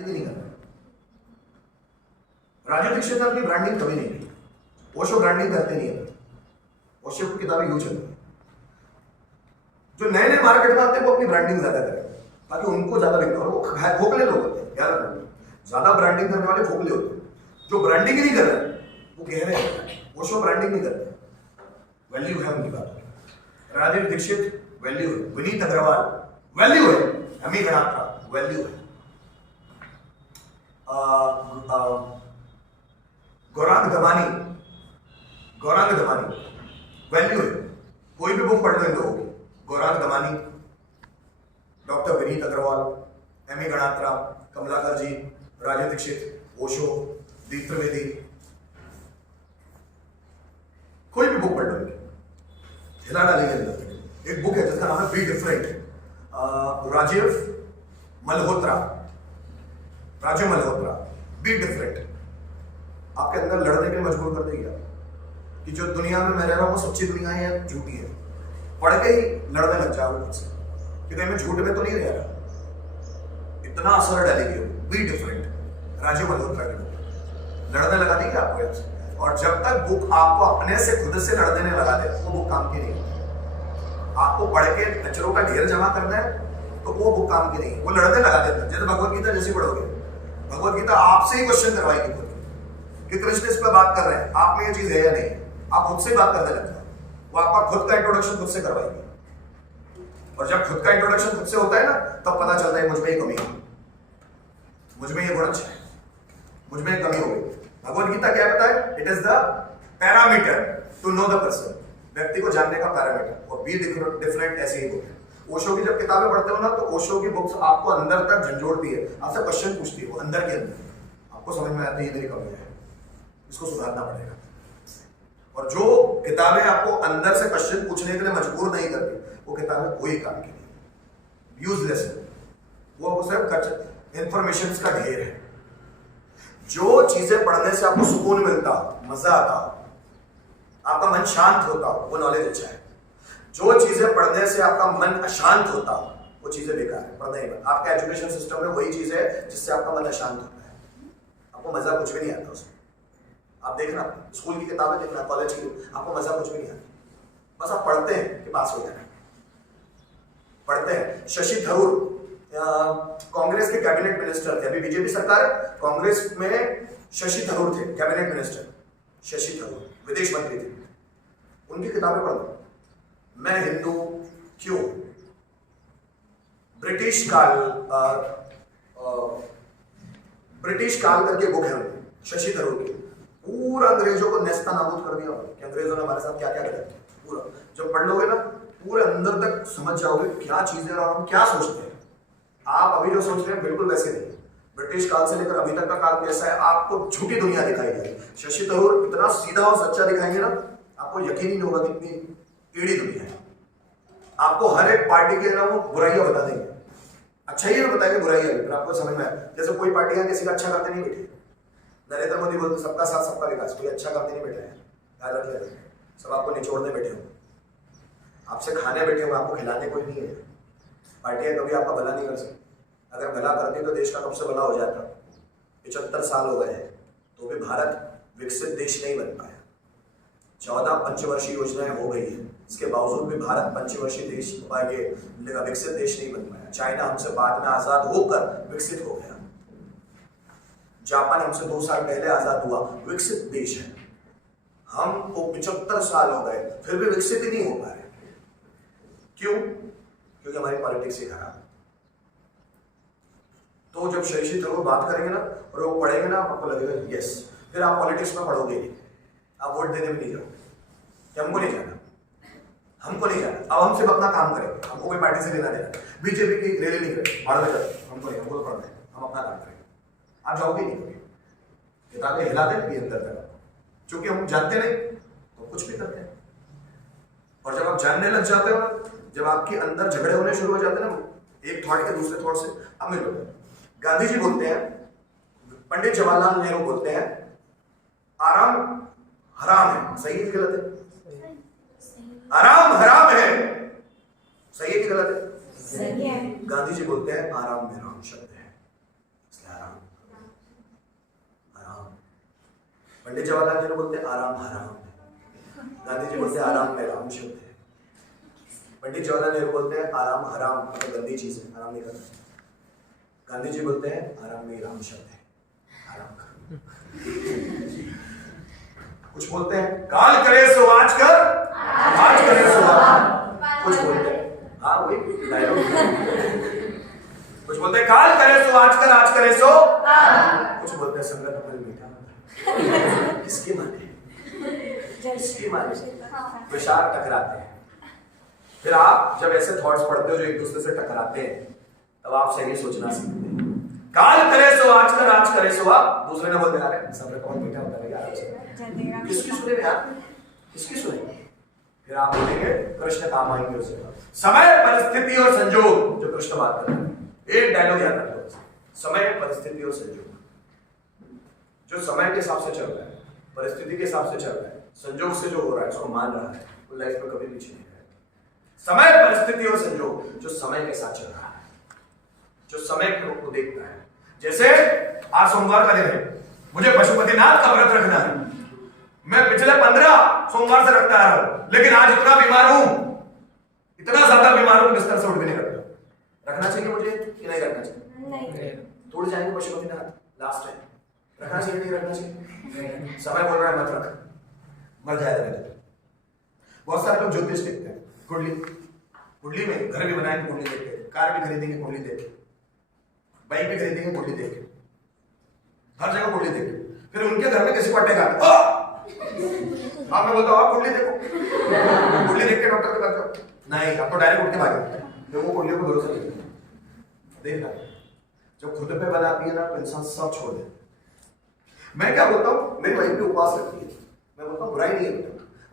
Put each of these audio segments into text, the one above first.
नहीं करना। राजीव दीक्षित ने अपनी ब्रांडिंग कभी नहीं की। ओशो ब्रांडिंग करते नहीं है। ओशो की किताबें यूं चलती है। जो नए नए मार्केट में आते हैं वो अपनी ब्रांडिंग ज्यादा करें ताकि उनको ज्यादा बिकते। और वो खोखले लोग होते हैं, याद रखना। ज्यादा ब्रांडिंग करने वाले खोखले होते हैं। जो ब्रांडिंग ही नहीं कर रहे वो गहरे हैं। ओशो ब्रांडिंग नहीं करते, वैल्यू है उनकी बात। राजीव दीक्षित वैल्यू है, विनीत अग्रवाल वैल्यू है, एमी गणात्रा वैल्यू है, गौरांग दमानी वैल्यू है। कोई भी बुक पढ़ लो इन लोगों की, गौरांग दमानी, डॉक्टर विनीत अग्रवाल, एमी गणात्रा, कमलाकर जी, राजीव दीक्षित, ओशो, दीप त्रिवेदी, कोई भी बुक पढ़ लो इनकी, हिला डालेंगे अंदर। एक बुक है जिसका नाम है be different, Rajiv Malhotra, be different. आपके अंदर लड़ने के लिए मजबूर कर देगी कि जो दुनिया में मैं रह रहा हूं वो सच्ची दुनिया है या झूठी है। पढ़ के ही लड़ने लग जाओगे खुद से कि कहीं मैं झूठ में तो नहीं रह रहा। इतना असर डालेगी। बी डिफरेंट, राजीव मल्होत्रा की बुक लड़ने लगा देगी आपको यहाँ से। और जब तक बुक आपको अपने से खुद से लड़ने लगा दे वो बुक काम की नहीं है। आपको पढ़ के कचरों का ढेर जमा करना है तो वो बुक काम की नहीं है। वो लड़ने लगा देता है। जैसे भगवत गीता जैसे पढ़ोगे, भगवत गीता आपसे ही क्वेश्चन करवाएगी खुद कि कृष्ण इस पर बात कर रहे हैं, आप में ये चीज है या नहीं। आप खुद से बात करने लगते हैं। वो आपका खुद का इंट्रोडक्शन खुद से करवाएगी। और जब खुद का इंट्रोडक्शन खुद से होता है ना तब पता चलता है मुझ में ये कमी है, मुझ में ये गुण अच्छा है, मुझ में कमी हो गई। भगवत गीता क्या बताए? It is the parameter to know the person, व्यक्ति को जानने का पैरामीटर। और बी डिफरेंट ऐसे ही बुक है। ओशो की जब किताबें पढ़ते हो ना तो ओशो की बुक्स आपको अंदर तक झंझोड़ती है, आपसे क्वेश्चन पूछती है। वो अंदर के अंदर आपको समझ में आता है ये मेरी कमी है, इसको सुधारना पड़ेगा। और जो किताबें आपको अंदर से क्वेश्चन पूछने के लिए मजबूर नहीं करती वो किताबें कोई काम की नहीं, यूजलेस है। वो सिर्फ इंफॉर्मेशन का ढेर है। जो चीजें पढ़ने से आपको सुकून मिलता हो, मजा आता हो, आपका मन शांत होता हो, वो नॉलेज अच्छा है। जो चीजें पढ़ने से आपका मन अशांत होता हो वो चीजें बेकार है, पढ़ना ही मत। आपका एजुकेशन सिस्टम में वही चीज है जिससे आपका मन अशांत होता है। आपको मजा कुछ भी नहीं आता उसमें। आप देखना स्कूल की किताबें देखना, कॉलेज की, आपको मजा कुछ भी नहीं आता। बस आप पढ़ते हैं कि पास हो जाए, पढ़ते हैं। शशि थरूर कांग्रेस के कैबिनेट मिनिस्टर थे। अभी बीजेपी सरकार है, कांग्रेस में शशि थरूर थे कैबिनेट मिनिस्टर। शशि थरूर विदेश मंत्री थे। उनकी किताबें पढ़ो। मैं हिंदू क्यों, ब्रिटिश काल करके बुक है उनकी, शशि थरूर की। पूरा अंग्रेजों को नेस्ता नाबूद कर दिया कि अंग्रेजों ने हमारे साथ क्या क्या किया। पूरा जब पढ़ लोगे ना पूरे अंदर तक समझ जाओगे क्या चीजें और हम क्या सोचते हैं। आप अभी जो सोच रहे हैं बिल्कुल वैसे नहीं। ब्रिटिश काल से लेकर अभी तक का काल कैसा है आपको झूठी दुनिया दिखाई जाएगी। शशि थरूर इतना सीधा और सच्चा दिखाएंगे ना आपको यकीन ही नहीं होगा कितनी टेढ़ी दुनिया है। आपको हर एक पार्टी के ना वो बुराइयां बता देंगे, अच्छा ही बताएंगे बुराइयां भी, फिर आपको समझ में आए। जैसे कोई पार्टियां किसी का अच्छा करते नहीं बैठी। नरेंद्र मोदी बोलते सबका साथ सबका विकास, कोई अच्छा करते नहीं बैठे हैं, ख्याल रख लेते हैं। सब आपको निचोड़ने बैठे हो, आपसे खाने बैठे हो, आपको खिलाने कोई नहीं है। पार्टियां कभी आपका भला नहीं कर सकती। अगर भला करती तो देश का कब से भला हो जाता। 75 साल हो गए हैं तो भी भारत विकसित देश नहीं बन पाया। 14 पंचवर्षीय योजनाएं हो गई है, इसके बावजूद भी भारत पंचवर्षीय देश विकसित देश नहीं बन पाया। चाइना हमसे बाद में आजाद होकर विकसित हो गया। जापान हमसे 2 साल पहले आजाद हुआ, विकसित देश है। हमको 75 साल हो गए फिर भी विकसित ही नहीं हो पा रहे। क्यों? क्योंकि हमारी पॉलिटिक्स ही खराब है। तो जब शशि थरूर बात करेंगे ना और वो पढ़ेंगे ना आपको लगेगा यस, फिर आप पॉलिटिक्स में पढ़ोगे नहीं, आप वोट देने में नहीं जाओगे कि हमको नहीं जाना, हमको नहीं जाना। अब हम सिर्फ अपना काम करें, हमको कोई पार्टी से लेना देना। बीजेपी की रैली नहीं करें, भाड़ में जाए, हमको नहीं, हमको तो पढ़ना है, हम अपना काम करेंगे। आप जाओगे नहीं, किताबें हिला देंगे अंदर तक, क्योंकि हम जानते नहीं तो कुछ भी करते हैं। और जब आप जानने लग जाते हो ना, जब आपके अंदर झगड़े होने शुरू हो जाते हैं ना एक थॉट के दूसरे थॉट से, अब मिलो। गांधी जी बोलते हैं, पंडित जवाहरलाल नेहरू बोलते हैं आराम हराम है। सही है कि गलत है? आराम हराम है। सही है कि गलत है? सही है। गांधी जी बोलते हैं आराम में राम शब्द है, इसलिए आराम पंडित जवाहरलाल नेहरू बोलते आराम हराम है, गांधी जी बोलते आराम में राम शब्द है। पंडित जवाहरलाल नेहरू बोलते हैं आराम हराम मतलब गंदी चीज है, आराम नहीं करना। गांधी जी बोलते हैं आराम में राम शब्द है, आराम कर। कुछ बोलते हैं काल करे सो आज कर, आज करे सो आज। कुछ बोलते हैं हाँ वही डायलॉग। कुछ बोलते हैं काल करे सो आज कर, आज करे सो। कुछ बोलते हैं संगत अपने मीठा। किसकी माने, किसकी माने? विचार टकराते हैं। फिर आप जब ऐसे थॉट्स पढ़ते हो जो एक दूसरे से टकराते हैं, तब आप सही सोचना सीखते हैं। काल करे सो आज कर, आज करे सो आप। दूसरे ने बोलते हैं सब कौन मीठा होता है यार, किसकी सुने यार, किसकी सुने? फिर आप बोलेंगे कृष्ण काम आएंगे उसे। समय परिस्थिति और संजोग, जो कृष्ण बात कर रहे हैं, एक डायलॉग याद रखो, समय परिस्थिति और संजोग। जो समय के हिसाब से चल रहा है, परिस्थिति के हिसाब से चल रहा है, संजोग से जो हो रहा है उसको मान रहा है, वो लाइफ में कभी पीछे नहीं रहेगा। समय परिस्थिति और संजोग, जो समय के साथ चल रहा है, जो समय को देखता है। जैसे आज सोमवार का दिन है, मुझे पशुपतिनाथ का व्रत रखना है। मैं पिछले 15 सोमवार से रखता आ रहा हूं, लेकिन आज इतना बीमार हूं, इतना ज्यादा बीमार हूं, बिस्तर से उठ भी नहीं रखता। रखना चाहिए मुझे कि नहीं रखना चाहिए? नहीं। तोड़ जाएंगे पशुपतिनाथ लास्ट टाइम। रखना चाहिए नहीं रखना चाहिए? समय बोल रहा है मत रख, मर जाएगा नहीं। बहुत सारे लोग ज्योतिष देखते हैं, कुंडली, कुंडली में घर भी बनाएंगे कुंडली देख के, कार भी खरीदेंगे कुंडली देख के, बाइक भी खरीदेंगे कुंडली देख के, हर जगह कुंडली देख के। फिर उनके घर में किसी को अटैक आता है, आप मैं बोलता हूँ आप कुंडली देखो, कुंडली देख के डॉक्टर के पास जाओ। नहीं, आप तो डायरेक्ट उठ के भागे, लोगों को कुंडलियों पर भरोसा नहीं करते। देखना जब खुद पे बनाती है ना तो इंसान सब छोड़ देता है। मैं क्या बोलता हूँ, मेरी वाइफ भी उपवास रखती है, मैं बोलता हूँ बुराई नहीं है,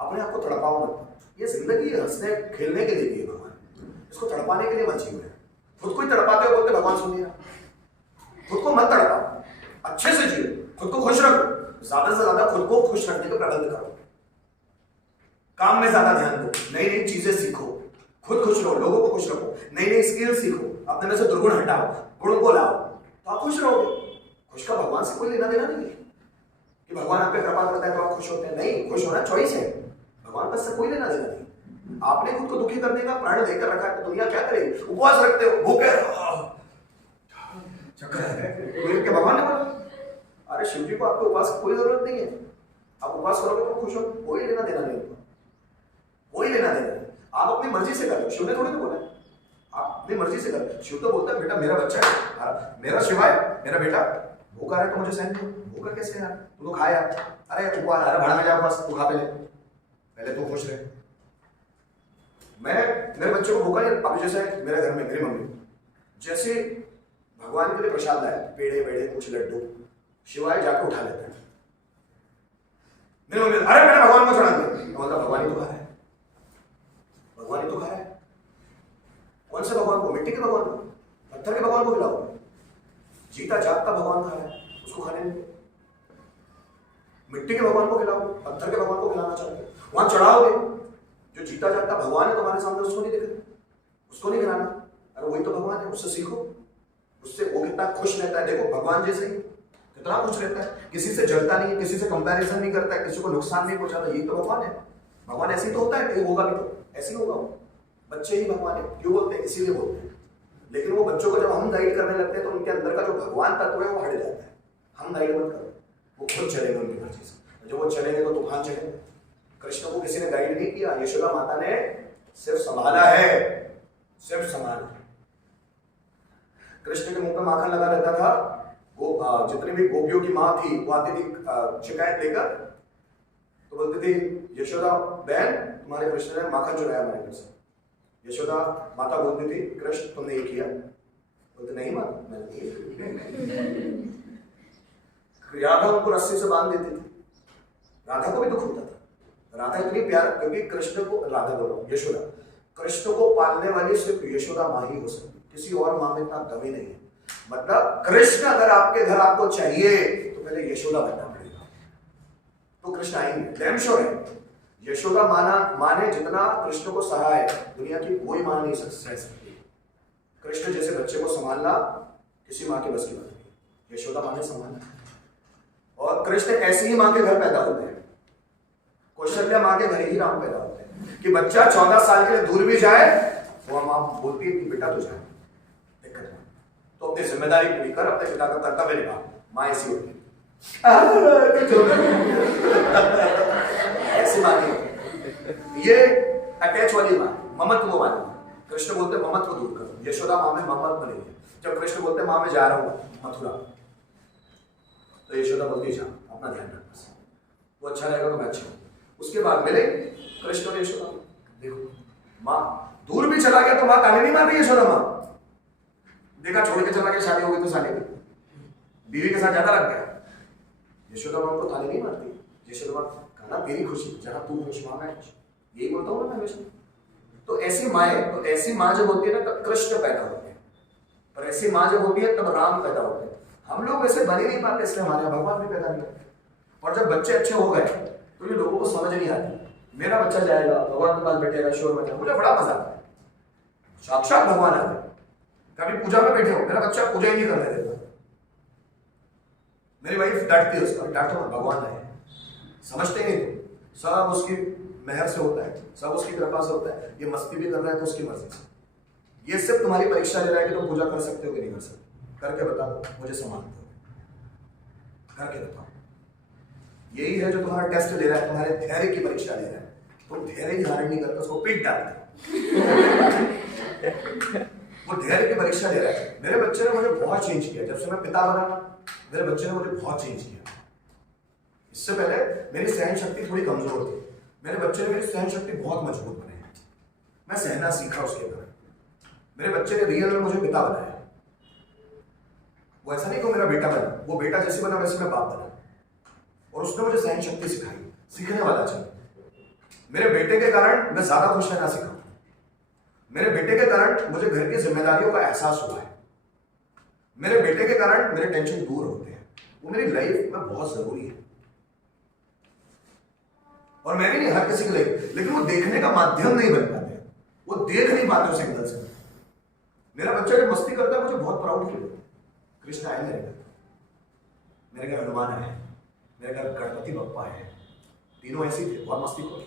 अपने आप को तड़पाओ मत। ये जिंदगी हंसने खेलने के लिए है भगवान, इसको तड़पाने के लिए मत जीव है। खुद को ही तड़पाते हो बोलते भगवान सुनिए, खुद को मत तड़पाओ, अच्छे से जियो, खुद को खुश रखो, ज्यादा से ज्यादा खुद को खुश रखने का प्रबंध करो, काम में ज्यादा ध्यान दो, नई नई चीजें सीखो, खुद खुश रहो, लोगों को खुश रखो, नई नई स्किल सीखो, अपने में से दुर्गुण हटाओ, गुण को लाओ, तो आप खुश रहोगे। खुश का भगवान से कोई लेना देना नहीं है कि भगवान आप पे कृपा करता है तो आप खुश होते हैं। नहीं, खुश होना चॉइस है, भगवान पर से कोई लेना देना नहीं। आपने खुद को दुखी करने का प्राण देकर रखा है तो दुनिया क्या करेगी? उपवास रखते हो, भूखे चक्कर है तो भगवान ने बोला अरे शिव जी को आपके उपवास की कोई जरूरत नहीं है, आप उपवास करोगे तो खुश हो, कोई लेना देना नहीं, कोई लेना देना नहीं। आप अपनी मर्जी से करो, शिव ने थोड़ी तो बोला आप अपनी मर्जी से करो। शिव तो बोलता है बेटा मेरा बच्चा है, मेरा शिवा है, मेरा बेटा भूखा है तो मुझे सहन करो। भूखा कैसे यार, तू तो खाया, अरे उपवास, अरे भाड़ में जा उपवास, तू खा पहले तू खुश रहे। मैं मेरे बच्चे को भूखा नहीं, अभी जैसे मेरे घर में मेरी मम्मी जैसे भगवान के लिए प्रसाद लाया, पेड़े वेड़े कुछ लड्डू, शिवाय जाकर उठा लेता है। मेरी मम्मी अरे मैंने भगवान को चढ़ा दिया, मतलब भगवान ही तो खा रहा है, भगवान ही तो खा रहा है। कौन से भगवान को? मिट्टी के भगवान को, पत्थर के भगवान को खिलाओ? जीता जागता भगवान खा रहा है, उसको खाने नहीं। मिट्टी के भगवान को खिलाओ, पत्थर के भगवान को खिलाना चाहोगे, वहां चढ़ाओगे। जो जीता जागता भगवान है तुम्हारे सामने, उसको नहीं दिख, उसको नहीं खिलाना। अरे वही तो भगवान है, उससे सीखो, उससे वो कितना खुश रहता है। देखो भगवान जैसे ही कितना खुश रहता है, किसी से जलता नहीं है, किसी से कंपैरिजन नहीं करता है, किसी को नुकसान नहीं पहुंचाता। यही तो भगवान है। भगवान ऐसे ही तो होता है, कहीं होगा भी तो ऐसे ही होगा। बच्चे ही भगवान है, क्यों बोलते हैं? इसीलिए बोलते हैं। लेकिन वो बच्चों को जब हम गाइड करने लगते हैं तो उनके अंदर का जो भगवान तत्व है वो हट जाता है। हम गाइड मत करो, वो खुद चलेंगे उनकी मर्जी से। जब वो चलेंगे तो तूफान चलेंगे। कृष्ण को किसी ने गाइड नहीं किया, यशोदा माता ने सिर्फ संभाला है, सिर्फ संभाला। कृष्ण के मुंह पे माखन लगा रहता था, वो जितनी भी गोपियों की माँ थी वो आती थी शिकायत लेकर, तो बोलती थी यशोदा बहन तुम्हारे कृष्ण ने माखन चुराया हमारे घर से। यशोदा माता बोलती थी कृष्ण तुमने ये किया? बोलते नहीं माता मैंने नहीं। राधा उनको रस्सी से बांध देती थी, राधा को भी दुख होता था। राधा इतनी प्यार, क्योंकि कृष्ण को, राधा बोलो यशोदा, कृष्ण को पालने वाली सिर्फ यशोदा माँ ही हो सकती, किसी और माँ में इतना दम ही नहीं है। मतलब कृष्ण अगर आपके घर आपको चाहिए तो पहले यशोदा बनना पड़ेगा, तो कृष्ण आएंगे, डैम श्योर है। यशोदा माँ ने जितना कृष्ण को सहा है दुनिया की कोई माँ नहीं सह सकती। कृष्ण जैसे बच्चे को संभालना किसी माँ के बस की बात नहीं, यशोदा माँ ने संभालना। और कृष्ण ऐसी ही मां के घर पैदा होते हैं, कौशल्या मां के घर ही राम पैदा होते हैं कि बच्चा 14 साल के लिए दूर भी जाए वो मां बोलती है कि बेटा तो जाए, दिक्कत नहीं, तो अपनी जिम्मेदारी पूरी कर, अपने पिता का कर्तव्य निभा। मां ऐसी होती है ऐसी मां की, ये अटैच वाली मां, ममत्व वाली मां। कृष्ण बोलते ममत्व दूर करो, यशोदा मां में ममत्व नहीं है। जब कृष्ण बोलते मां मैं जा रहा हूं मथुरा, तो यशोदा बोलती जा, अपना ध्यान रख, बस वो अच्छा रहेगा तो मैं अच्छा हूं। उसके बाद मिले कृष्ण और यशोदा, देखो मां दूर भी चला गया तो मां ताने नहीं मारती यशोदा मां। देखा छोड़ के चला गया, शादी हो गई तो साले की बीवी के साथ ज्यादा लग गया, यशोदा मां को ताने नहीं मारती। यशोदा मां कहना तेरी खुशी, जहां तू खुश मां मैं खुश, यही बोलता हूं मैं हमेशा। तो ऐसी माएँ, तो ऐसी मां जब होती है ना तब कृष्ण पैदा होते हैं, और ऐसी मां जब होती है तब राम पैदा होते हैं। हम लोग वैसे बन ही नहीं पाते, इसलिए हमारे भगवान भी पैदा नहीं होते। और जब बच्चे अच्छे हो गए तो ये लोगों को समझ नहीं आती, मेरा बच्चा जाएगा भगवान के पास बैठेगा, शोर मचा, मुझे बड़ा मजा आता है, साक्षात भगवान आ गए। कभी पूजा में बैठे हो, मेरा बच्चा पूजा ही नहीं करने देता, मेरी वाइफ डांटती है उसको, डांटो मत, भगवान आए, समझते नहीं तो सब उसकी मेहर से होता है, सब उसकी कृपा से होता है। ये मस्ती भी कर रहा है तो उसकी मर्जी से। ये सिर्फ तुम्हारी परीक्षा ले रहा है कि तुम पूजा कर सकते हो कि नहीं कर सकते। करके बता दो, मुझे समान दो, करके बताओ। यही है जो तुम्हारा टेस्ट ले रहा है, तुम्हारे धैर्य की परीक्षा ले रहा है। तुम धैर्य की धारण नहीं करते, उसको पीट डालते। वो धैर्य की परीक्षा ले रहा है। मेरे बच्चे ने मुझे बहुत चेंज किया, जब से मैं पिता बना मेरे बच्चे ने मुझे बहुत चेंज किया। इससे पहले मेरी सहन शक्ति थोड़ी कमजोर थी, मेरे बच्चे ने मेरी सहन शक्ति बहुत मजबूत बनाई। मैं सहना सीखा उसके बाद। मेरे बच्चे ने रियल में मुझे पिता बनाया। वो ऐसा नहीं कि मेरा बेटा बना, वो बेटा जैसे बना वैसे मैं बाप बना, और उसने मुझे सहन शक्ति सिखाई। सीखने वाला चाहिए। मेरे बेटे के कारण मैं ज्यादा खुश रहना सीखा। मेरे बेटे के कारण मुझे घर की जिम्मेदारियों का एहसास हुआ है। मेरे बेटे के कारण मेरे टेंशन दूर होते हैं। वो मेरी लाइफ में बहुत जरूरी है, और मैं भी नहीं हर किसी के लिए, लेकिन वो देखने का माध्यम नहीं बन पाते, वो देख नहीं पाते उस एंगल से। मेरा बच्चा जब मस्ती करता है मुझे बहुत प्राउड फील होता है। कृष्ण आए मेरे घर हनुमान आए, मेरे घर गणपति बप्पा है, तीनों ऐसे थे, बहुत मस्ती खोर।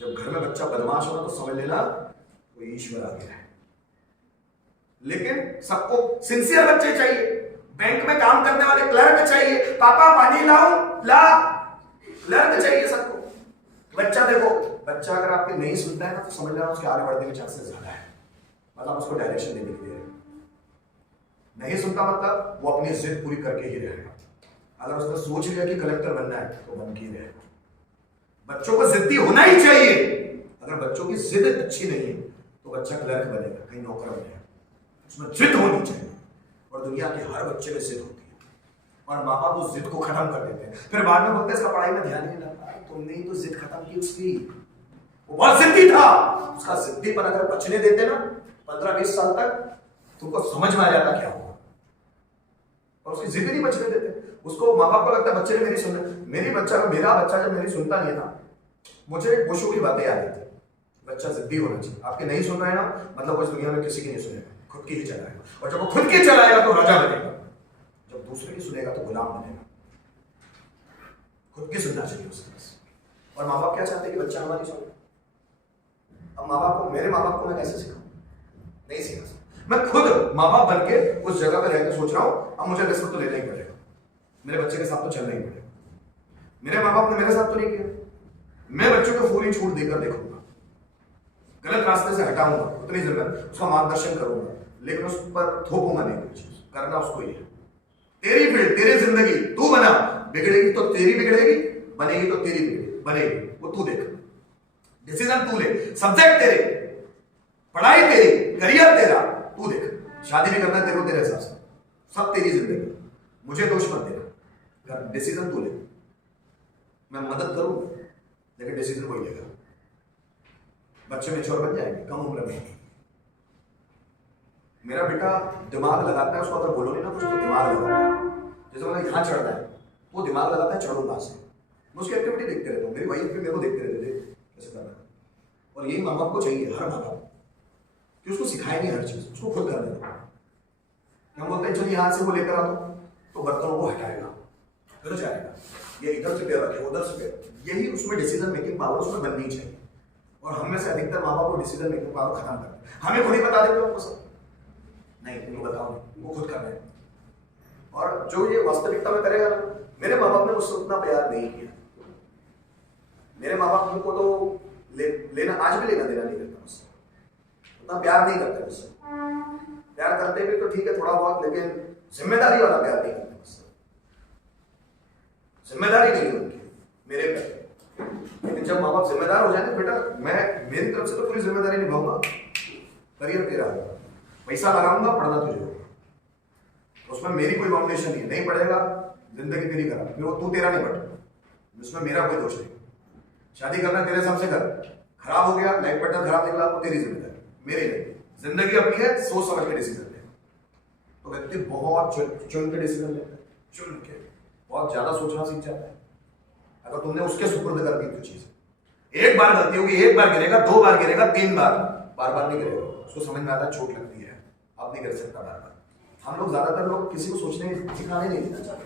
जब घर में बच्चा बदमाश होना तो समझ लेना वो ईश्वर आ गया है। लेकिन सबको सिंसियर बच्चे चाहिए, बैंक में काम करने वाले क्लर्क चाहिए, पापा पानी लाओ, ला, क्लर्क चाहिए सबको। बच्चा देखो, बच्चा अगर आपकी नहीं सुनता है ना तो समझ लेना उसके आगे बढ़ने के चांसेस ज्यादा है, मतलब उसको डायरेक्शन देने के लिए नहीं सुनता, मतलब वो अपनी जिद पूरी करके ही रहेगा। अगर उसने सोच लिया कि कलेक्टर बनना है तो बन के ही रहेगा। बच्चों को जिद्दी होना ही चाहिए। अगर बच्चों की जिद अच्छी नहीं है तो बच्चा क्लर्क बनेगा, कहीं नौकर बनेगा। उसमें जिद होनी चाहिए, और दुनिया के हर बच्चे में जिद होती है, और माँ बाप उस जिद को खत्म कर देते हैं। फिर बाद में बोलते हैं इसका पढ़ाई में ध्यान नहीं लगा, तुमने ही तो जिद खत्म की उसकी। वो बहुत जिद्दी था, उसका जिद्दीपन अगर बचने देते ना 15-20 साल तक, तुमको समझ में आ जाता क्या हुआ। और उसकी जिद नहीं बचने देते उसको। माँ बाप को लगता है बच्चे ने मेरी सुनना, मेरा बच्चा जब मेरी सुनता नहीं है ना, मुझे खुशू की बातें याद आती है। बच्चा जिद्दी होना चाहिए। आपके नहीं सुन रहा है ना, मतलब वो इस दुनिया में किसी की नहीं सुनेगा, खुद की ही चलाएगा। और जब वो खुद की चलाएगा तो राजा बनेगा, जब दूसरे की सुनेगा तो गुलाम बनेगा। खुद की सुनना चाहिए उसके पास। और माँ बाप क्या चाहते हैं कि बच्चा हमारी सुने। अब माँ बाप को, मेरे माँ बाप को मैं कैसे सिखाऊं? नहीं सिखा सकता। मैं खुद माँ बाप बन के उस जगह पर रहकर सोच रहा हूं अब मुझे रिस्क तो लेना ही पड़ेगा, मेरे बच्चे के साथ तो चलना ही पड़ेगा। मेरे माँ बाप ने मेरे साथ तो नहीं किया, मैं बच्चों को पूरी छूट देकर देखूंगा, गलत रास्ते से हटाऊंगा, उतनी जरूरत उसका मार्गदर्शन करूंगा, लेकिन उस पर थोपूंगा नहीं। कुछ करना उसको ही है। तेरी फील्ड, तेरी जिंदगी तू बना। बिगड़ेगी तो तेरी बिगड़ेगी, बनेगी तो तेरी बनेगी, वो तू देख। डिसीजन तू ले, सब्जेक्ट तेरे, पढ़ाई तेरी, करियर तेरा, तू देख। शादी भी करना तेरे को तेरे हिसाब से, सब तेरी जिंदगी, मुझे दोष मत देना। डिसीजन तू ले, मैं मदद करूंगा लेकिन डिसीजन वही लेगा। बच्चे मेच्योर बन जाएंगे कम उम्र में। मेरा बेटा दिमाग लगाता है, उसको अगर बोलो नहीं ना कुछ तो दिमाग लगाता है। जैसे मतलब यहाँ चढ़ना है, वो दिमाग लगाता है चढ़ूंगा से। मैं उसकी एक्टिविटी देखते रहता हूँ, मेरी वाइफ भी मेरे को देखते रहते थे कैसे करना है। और यही माँ बाप को चाहिए, हर माँ बाप, कि उसको सिखाए नहीं हर चीज, उसको खुद करने दो। हम बोलते हैं चलिए यहाँ से वो लेकर आ दो, तो बर्तनों को हटाएगा, फिर जाएगा, ये इधर से पैर रखे उधर से पैर, यही उसमें डिसीजन मेकिंग पावर उसमें बननी चाहिए। और हम में से अधिकतर माँ बाप को डिसीजन मेकिंग पावर खत्म कर देते, हमें खुद ही बता देते हो सब, नहीं तुम बताओ, वो खुद कर रहे हैं। और जो ये वास्तविकता में करेगा ना, मेरे माँ बाप ने मुझसे उतना प्यार नहीं किया, मेरे माँ बाप को तो लेना आज भी लेना देना नहीं करता मुझसे, उतना प्यार नहीं करते मुझसे। प्यार करते भी तो ठीक है थोड़ा बहुत, लेकिन जिम्मेदारी वाला प्यार नहीं करते मुझसे, जिम्मेदारी नहीं उनकी मेरे पे। लेकिन जब माँ बाप जिम्मेदार हो जाए बेटा, मैं मेरी तरफ से तो पूरी जिम्मेदारी निभाऊंगा, करियर तेरा होगा, पैसा लगाऊंगा, पढ़ना तुझे होगा, उसमें मेरी कोई बाउंडेशन नहीं है, नहीं पढ़ेगा जिंदगी तेरी खराब, तू तेरा नहीं पढ़, उसमें मेरा कोई दोष नहीं। शादी करना तेरे हिसाब से कर, खराब हो गया, लाइफ पार्टनर खराब निकला, वो तेरी जिम्मेदारी, मेरी नहीं। जिंदगी अपनी है, सोच समझ के डिसीजन ले। तो व्यक्ति बहुत चुन के डिसीजन लेता है, चुन के बहुत ज्यादा सोचना सीख जाता है। अगर तुमने उसके सुपुर्द कर दी तो चीज, एक बार गलती होगी, एक बार गिरेगा, 2 बार गिरेगा, 3 बार, बार बार नहीं गिरेगा, उसको समझ में आता है चोट लगती है, अब नहीं कर सकता बार बार। हम लोग ज्यादातर लोग किसी को सोचने सिखाने नहीं देना चाहते।